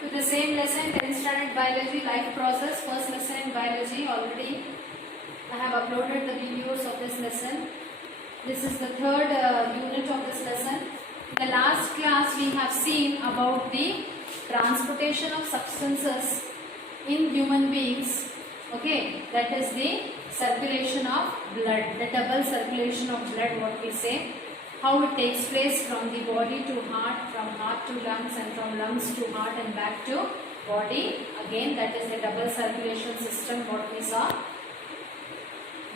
To the same lesson, 10th standard biology, life process, first lesson in biology. Already I have uploaded the videos of this lesson. This is the third unit of this lesson. In the last class we have seen about the transportation of substances in human beings. Okay, that is the circulation of blood, the double circulation of blood, what we say. How it takes place from the body to heart, from heart to lungs, and from lungs to heart and back to body. Again, that is the double circulation system what we saw.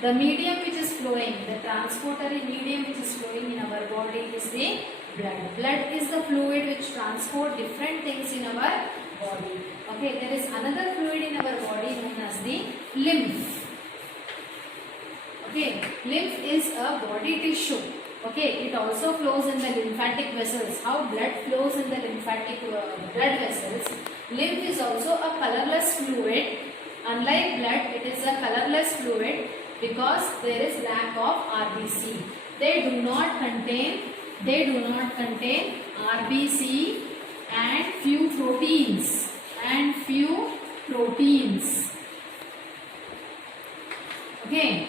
The medium which is flowing, the transportatory medium which is flowing in our body is the blood. Blood is the fluid which transport different things in our body. Okay, there is another fluid in our body known as the lymph. Okay, lymph is a body tissue. Okay, it also flows in the lymphatic vessels. How blood flows in the lymphatic blood vessels. Lymph is also a colorless fluid. Unlike blood, it is a colorless fluid because there is lack of RBC. They do not contain RBC and few proteins. Okay.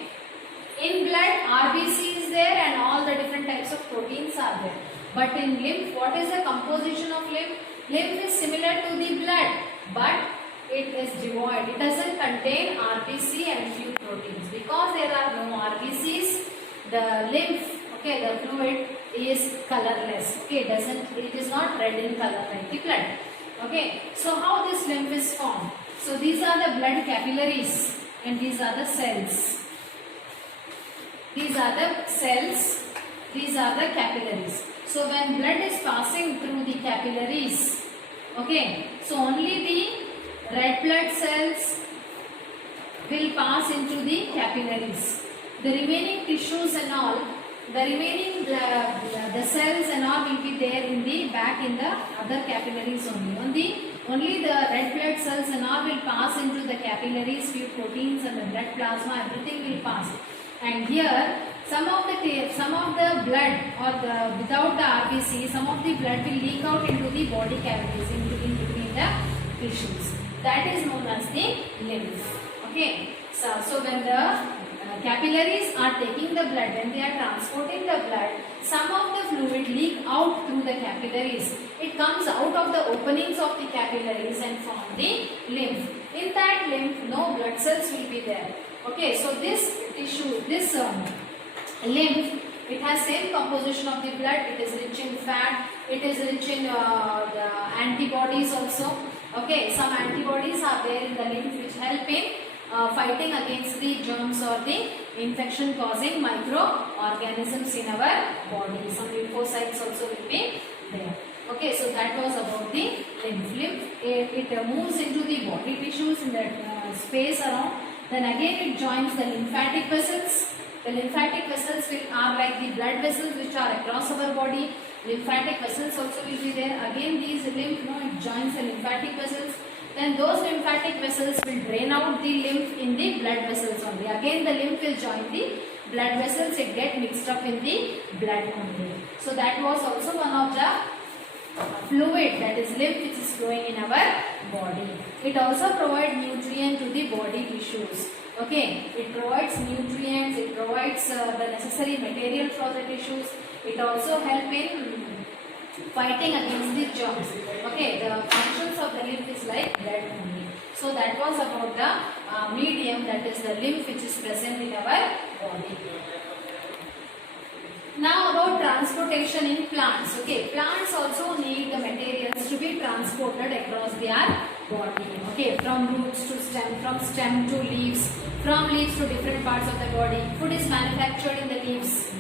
In blood, RBC is there and all the different types of proteins are there. But in lymph, what is the composition of lymph? Lymph is similar to the blood, but it is devoid. It doesn't contain RBC and few proteins. Because there are no RBCs, the lymph, okay, the fluid is colorless. Okay, it is not red in color like the blood. Okay, so how this lymph is formed? So these are the blood capillaries and these are the cells. These are the cells, these are the capillaries. So when blood is passing through the capillaries, okay, so only the red blood cells will pass into the capillaries. The remaining tissues and all, the remaining the cells and all will be there in the back in the other capillaries only. Only the red blood cells and all will pass into the capillaries, few proteins and the blood plasma, everything will pass. And here some of the blood or without the RBC, some of the blood will leak out into the body cavities, in between the tissues. That is known as the lymph. Okay. So when the capillaries are taking the blood, when they are transporting the blood, some of the fluid leak out through the capillaries. It comes out of the openings of the capillaries and form the lymph. In that lymph, no blood cells will be there. Okay, so this tissue, this lymph, it has same composition of the blood. It is rich in fat. It is rich in the antibodies also. Okay, some antibodies are there in the lymph which help in fighting against the germs or the infection causing microorganisms in our body. Some lymphocytes also will be there. Okay, so that was about the lymph. Lymph, it moves into the body tissues in the space around. Then again it joins the lymphatic vessels. The lymphatic vessels are like the blood vessels which are across our body. Lymphatic vessels also will be there. Again these lymph, it joins the lymphatic vessels. Then those lymphatic vessels will drain out the lymph in the blood vessels only. Again the lymph will join the blood vessels. It get mixed up in the blood only. So that was also one of the fluid, that is lymph, which is flowing in our body. It also provides nutrient to the body tissues. Okay, it provides nutrients, it provides the necessary material for the tissues. It also helps in fighting against the germs. Okay, the functions of the lymph is like blood only. So that was about the medium, that is the lymph, which is present in our body. Now about transportation in plants. Okay, plants also need the materials to be transported across their body. Okay, from roots to stem, from stem to leaves, from leaves to different parts of the body. Food is manufactured in the leaves.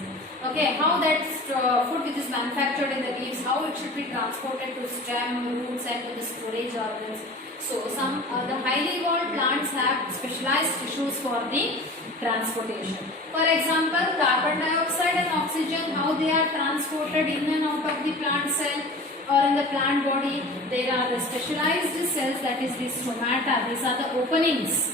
Okay, how that food which is manufactured in the leaves, how it should be transported to stem, roots and to the storage organs. So some the highly evolved plants have specialized tissues for the transportation. For example, carbon dioxide and oxygen, how they are transported in and out of the plant cell or in the plant body. There are the specialized cells, that is the stomata. These are the openings.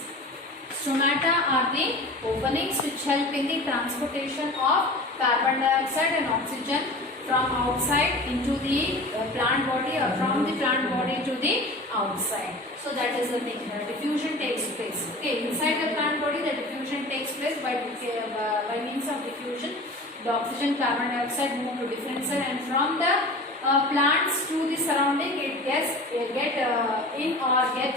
Stomata are the openings which help in the transportation of carbon dioxide and oxygen from outside into the plant body or from the plant body to the outside. So that is the thing. The diffusion takes place. Okay, inside the plant body, the diffusion takes place by means of diffusion. The oxygen, carbon dioxide move to different side, and from the plants to the surrounding, it gets in or get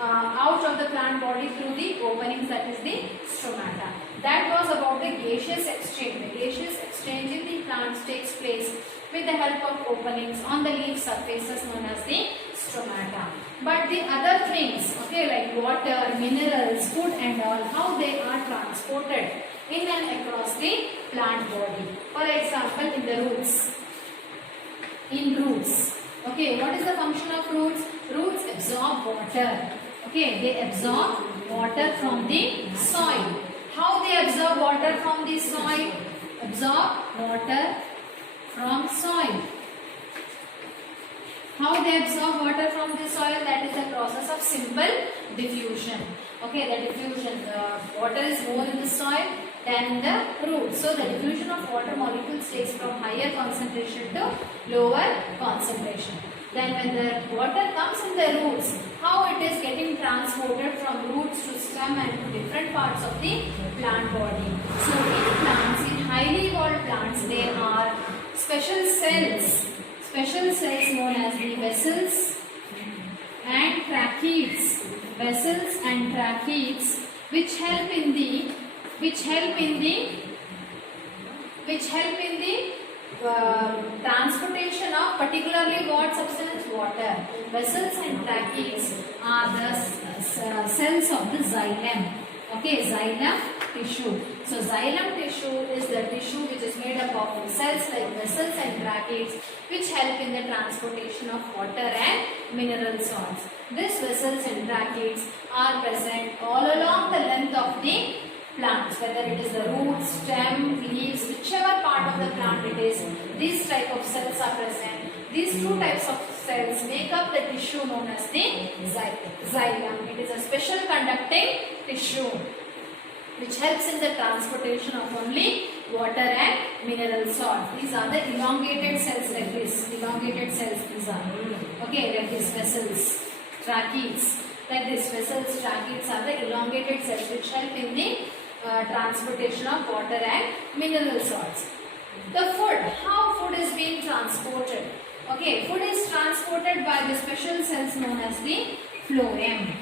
out of the plant body through the openings, that is the stomata. That was about the gaseous exchange. The gaseous exchange in the plants takes place with the help of openings on the leaf surfaces known as the stomata. But the other things, okay, like water, minerals, food and all, how they are transported in and across the plant body. For example, in the roots. In roots, okay, what is the function of roots? Roots absorb water. Okay, they absorb water from the soil. How they absorb water from the soil? Absorb water from soil. How they absorb water from the soil? That is the process of simple diffusion. Okay, the diffusion, the water is more in the soil than in the roots. So the diffusion of water molecules takes from higher concentration to lower concentration. Then when the water comes in the roots, how it is getting transported from roots to stem and to different parts of the plant body. So in plants, in highly evolved plants, there are special cells known as the vessels and tracheids. Vessels and tracheids which help in the transportation of particularly what substance? Water. Vessels and tracheids are the cells of the xylem. Okay, xylem tissue. So xylem tissue is the tissue which is made up of cells like vessels and tracheids which help in the transportation of water and mineral salts. These vessels and tracheids are present all along the length of the plants, whether it is the roots, stem, leaves, whichever part of the plant it is, these type of cells are present. These two types of cells make up the tissue known as the xylem. It is a special conducting tissue which helps in the transportation of only water and mineral salt. These are the elongated cells like this. Elongated cells these are. Okay, like these vessels, tracheids. Like this, vessels, tracheids are the elongated cells which help in the transportation of water and mineral salts. The food, how food is being transported? Okay, food is transported by the special cells known as the phloem.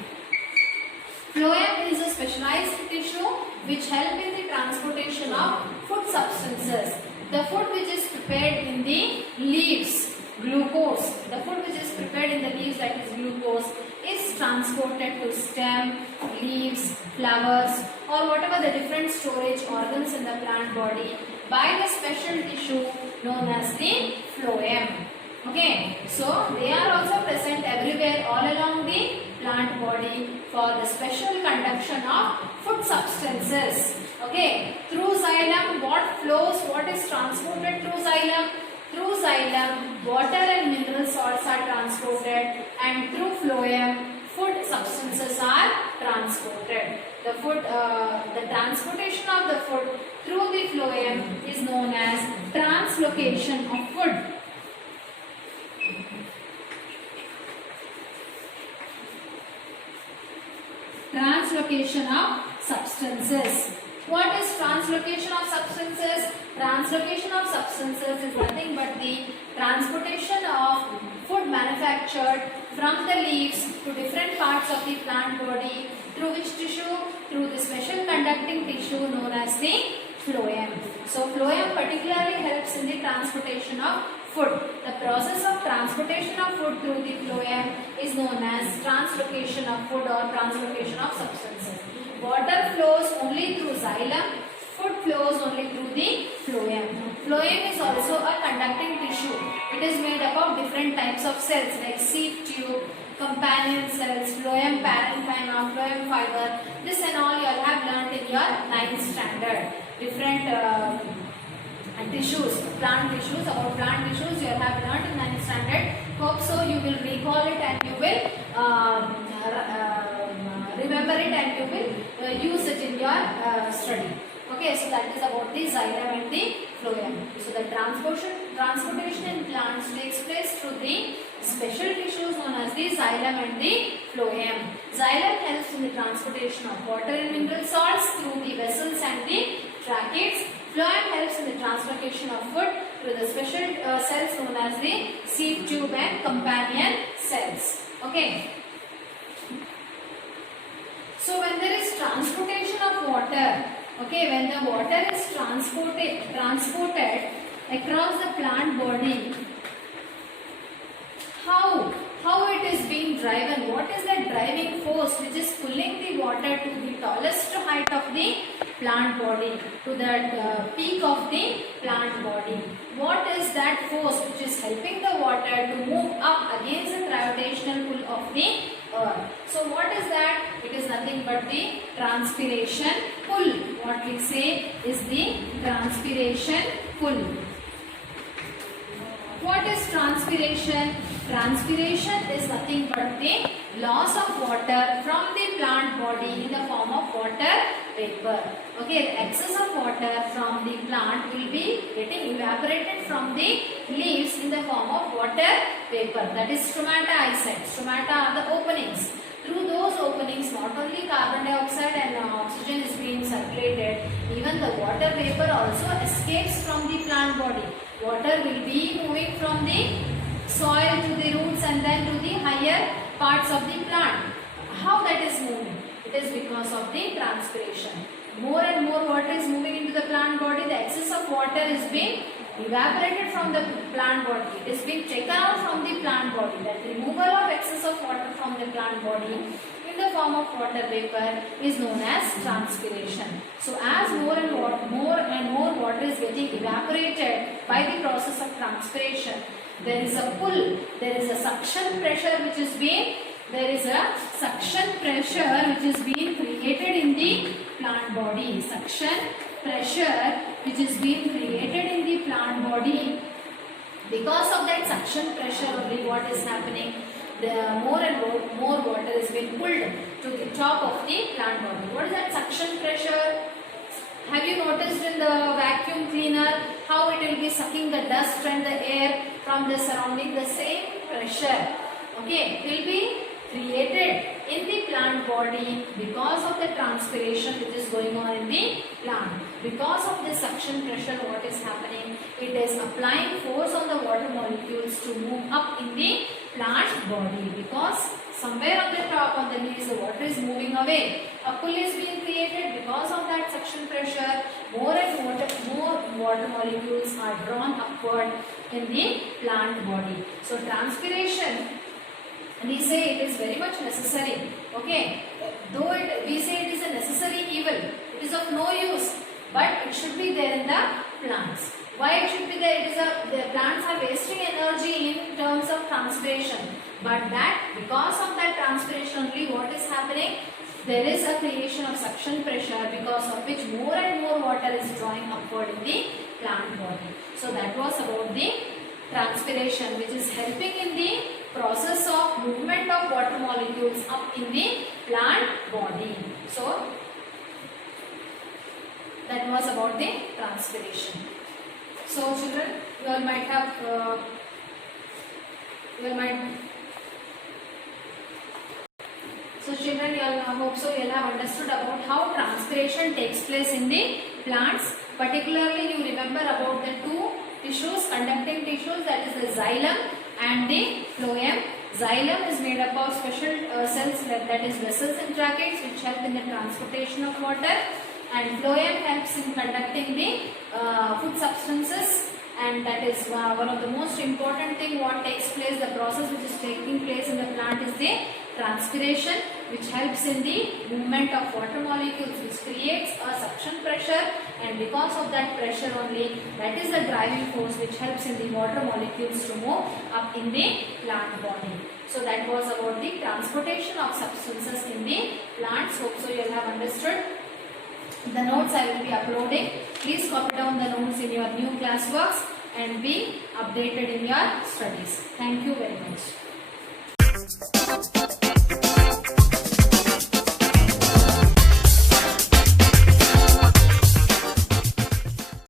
Phloem is a specialized tissue which help in the transportation of food substances. The food which is prepared in the leaves, glucose. The food which is prepared in the leaves, that is glucose, is transported to stem, leaves, flowers or whatever the different storage organs in the plant body by the special tissue known as the phloem. Okay, so they are also present everywhere all along the plant body for the special conduction of food substances. Okay, through xylem what flows, what is transported through xylem? Through xylem, water and mineral salts are transported, and through phloem, food substances are transported. The transportation of the food through the phloem is known as translocation of food. Translocation of substances. What is translocation of substances? Translocation of substances is nothing but the transportation of food manufactured from the leaves to different parts of the plant body through which tissue? Through the special conducting tissue known as the phloem. So phloem particularly helps in the transportation of food. The process of transportation of food through the phloem is known as translocation of food or translocation of substances. Water flows only through xylem, food flows only through the phloem. Phloem is also a conducting tissue. It is made up of different types of cells like sieve tube, companion cells, phloem parenchyma, phloem fiber. This and all you all have learnt in your 9th standard. Different tissues, plant tissues, about plant tissues you all have learnt in 9th standard. Hope so you will recall it and you will remember it and you will use it in your study. Okay, so that is about the xylem and the phloem. So the transportation in plants takes place through the special tissues known as the xylem and the phloem. Xylem helps in the transportation of water and mineral salts through the vessels and the tracheids. Phloem helps in the transportation of food through the special cells known as the seed tube and companion cells. Okay. So when there is transportation of water, okay, when the water is transported across the plant body, how it is being driven, what is the driving force which is pulling the water to the tallest height of the plant body, to the peak of the plant body? What is that force which is helping the water to move up against the gravitational pull of the earth? So what is that? It is nothing but the transpiration pull. What we say is the transpiration pull. What is transpiration? Transpiration is nothing but the loss of water from the plant body in the form of water vapor. Okay, the excess of water from the plant will be getting evaporated from the leaves in the form of water vapor. That is stomata, I said. Stomata are the openings. Through those openings, not only carbon dioxide and oxygen is being circulated, even the water vapor also escapes from the plant body. Water will be moving from the soil to the roots and then to the higher parts of the plant. How that is moving? It is because of the transpiration. More and more water is moving into the plant body. The excess of water is being evaporated from the plant body. It is being taken out from the plant body. That removal of excess of water from the plant body in the form of water vapor is known as transpiration. So as more and more water is getting evaporated by the process of transpiration, there is a pull, there is a suction pressure which is being created in the plant body. Suction pressure which is being created in the plant body. Because of that suction pressure only, what is happening? The more and more water is being pulled to the top of the plant body. What is that suction pressure? Have you noticed in the vacuum cleaner how it will be sucking the dust and the air from the surrounding? The same pressure, okay, will be created in the plant body because of the transpiration which is going on in the plant. Because of the suction pressure, what is happening? It is applying force on the water molecules to move up in the plant body. Because somewhere on the top on the leaves the water is moving away. A pull is being created because of that suction pressure. More and more water molecules are drawn upward in the plant body. So transpiration, we say it is very much necessary. Okay, though we say it is a necessary evil, it is of no use, but it should be there in the plants. Why it should be there? The plants are wasting energy in terms of transpiration, but that because of that transpiration only, what is happening? There is a creation of suction pressure because of which more and more water is drawing upward in the plant body. So that was about the transpiration, which is helping in the process of movement of water molecules up in the plant body. So that was about the transpiration. So children, you all might have children, you all hope so you all have understood about how transpiration takes place in the plants. Particularly, you remember about the two tissues, conducting tissues, that is the xylem and the phloem. Xylem is made up of special cells, that is vessels and tracheids, which help in the transportation of water, and phloem helps in conducting the food substances, and that is one of the most important thing what takes place. The process which is taking place in the plant is the transpiration, which helps in the movement of water molecules, which creates a suction pressure, and because of that pressure only, that is the driving force which helps in the water molecules to move up in the plant body. So that was about the transportation of substances in the plants. Hope so you all have understood. The notes I will be uploading. Please copy down the notes in your new classworks and be updated in your studies. Thank you very much.